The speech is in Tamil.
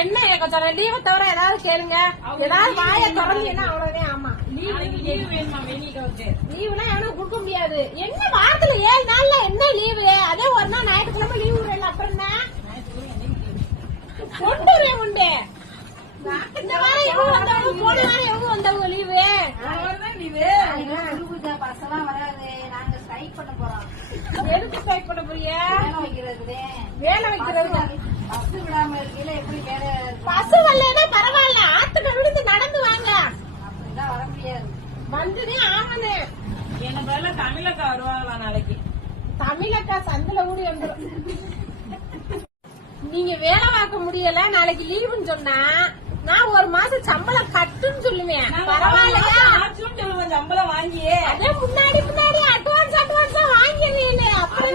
என்ன கேட்க சொல்ற? லீவை தவிர ஏதாவது கேளுங்க. ஏதாவது வாயை திறந்தீங்கன்னா அவ்வளவுதான். ஆமா, லீவுலாம் எவனும் கொடுக்க முடியாது. என்ன வாரத்துல 7 நாள்ல என்ன லீவு? அதே ஒரு நாள் ஞாயிற்றுக்கிழமை லீவு விடுறேன். அப்புறம் என்ன கொண்டு உண்டு? இந்த வாரம் எவ்வளவு வந்தவங்க, போன வாரம் எவ்வளவு வந்தவங்க லீவு? பஸ்ஸெல்லாம் வராது. நாங்க ஸ்ட்ரைக் பண்ண போறோம். எதுக்கு ஸ்ட்ரைக் பண்ண போறீங்க? வேலை வைக்கிறது. பஸ் விடாம இருக்கையில எப்படி வேலை? பஸ் வரலன்னா பரவாயில்ல, ஆத்துக்கு விழுந்து நடந்து வாங்க. அப்படிதான் வர முடியாது. வந்ததே ஆமானு. என்ன பேர்ல தமிழக்கா வருவாங்களா நாளைக்கு? தமிழக்கா சந்தில ஊடி வந்துடும். நீங்க வேலை பார்க்க முடியல, நாளைக்கு லீவுன்னு சொன்னா நான் ஒரு மாசம் சம்பளம் கட்டுன்னு சொல்லுவேன். பரவாயில்லையா? சம்பளம் வாங்கியே அதே முன்னாடி அட்வான்ஸ் வாங்கிடுவீங்க. அப்புறம்